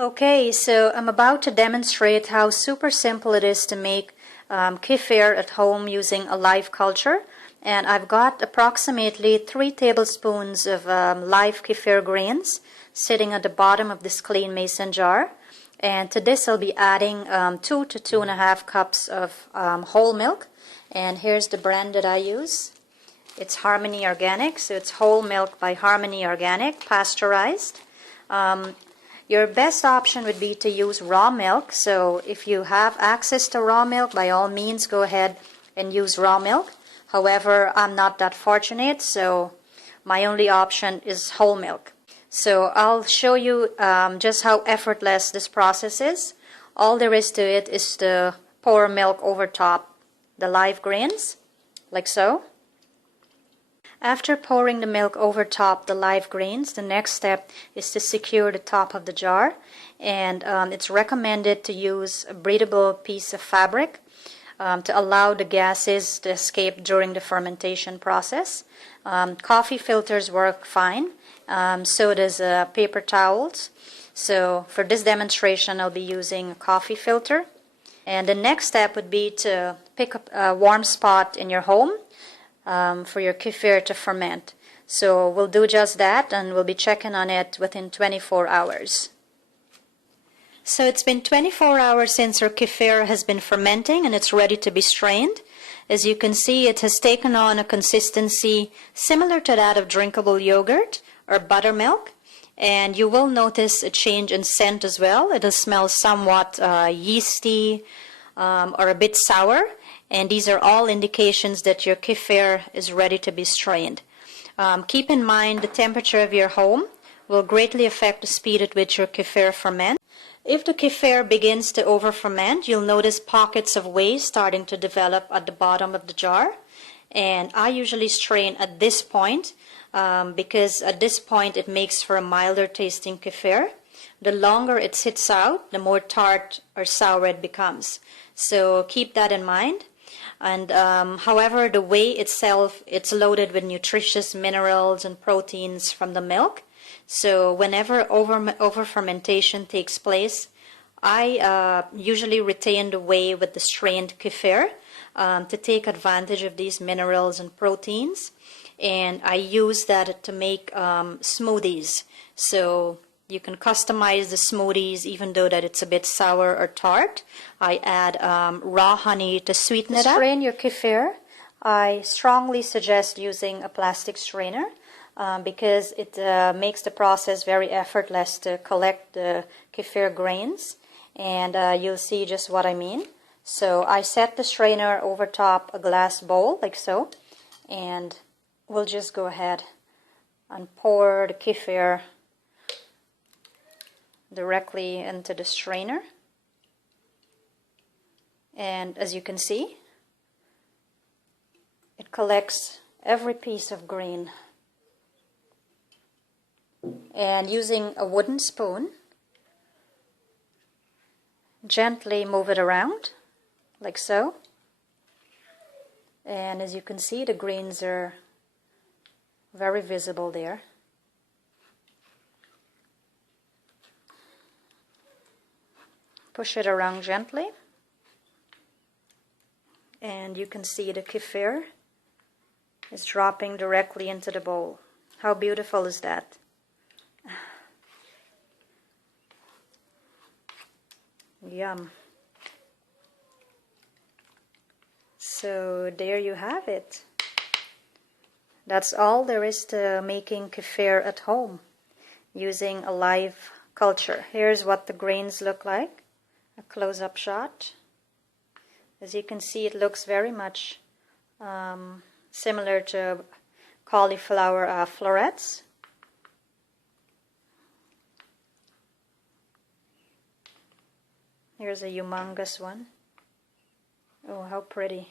Okay, so I'm about to demonstrate how super simple it is to make kefir at home using a live culture. And I've got approximately 3 tablespoons of live kefir grains sitting at the bottom of this clean mason jar. And to this I'll be adding 2 to 2.5 cups of whole milk. And here's the brand that I use. It's Harmony Organic, so it's whole milk by Harmony Organic, pasteurized. Your best option would be to use raw milk. So if you have access to raw milk, by all means go ahead and use raw milk. However, I'm not that fortunate, so my only option is whole milk. So I'll show you just how effortless this process is. All there is to it is to pour milk over top the live grains, like so. After pouring the milk over top the live grains, the next step is to secure the top of the jar, and it's recommended to use a breathable piece of fabric to allow the gases to escape during the fermentation process. Coffee filters work fine, so does paper towels. So for this demonstration I'll be using a coffee filter. And the next step would be to pick up a warm spot in your home for your kefir to ferment. So we'll do just that, and we'll be checking on it within 24 hours. So it's been 24 hours since our kefir has been fermenting, and it's ready to be strained. As you can see, it has taken on a consistency similar to that of drinkable yogurt or buttermilk, and you will notice a change in scent as well. It'll smell somewhat yeasty or a bit sour. And these are all indications that your kefir is ready to be strained. Keep in mind the temperature of your home will greatly affect the speed at which your kefir ferments. If the kefir begins to over-ferment, you'll notice pockets of whey starting to develop at the bottom of the jar. And I usually strain at this point because at this point it makes for a milder tasting kefir. The longer it sits out, the more tart or sour it becomes. So keep that in mind. And however, the whey itself, it's loaded with nutritious minerals and proteins from the milk. So whenever over fermentation takes place, I usually retain the whey with the strained kefir to take advantage of these minerals and proteins. And I use that to make smoothies. So you can customize the smoothies even though that it's a bit sour or tart. I add raw honey to sweeten it up. To strain your kefir, I strongly suggest using a plastic strainer because it makes the process very effortless to collect the kefir grains, and you'll see just what I mean. So I set the strainer over top a glass bowl like so, and we'll just go ahead and pour the kefir directly into the strainer. And as you can see, it collects every piece of grain. And using a wooden spoon, gently move it around like so. And as you can see, the grains are very visible there. Push it around gently, and you can see the kefir is dropping directly into the bowl. How beautiful is that? Yum. So there you have it. That's all there is to making kefir at home using a live culture. Here's what the grains look like. A close-up shot. As you can see, it looks very much similar to cauliflower florets. Here's a humongous one. Oh, how pretty.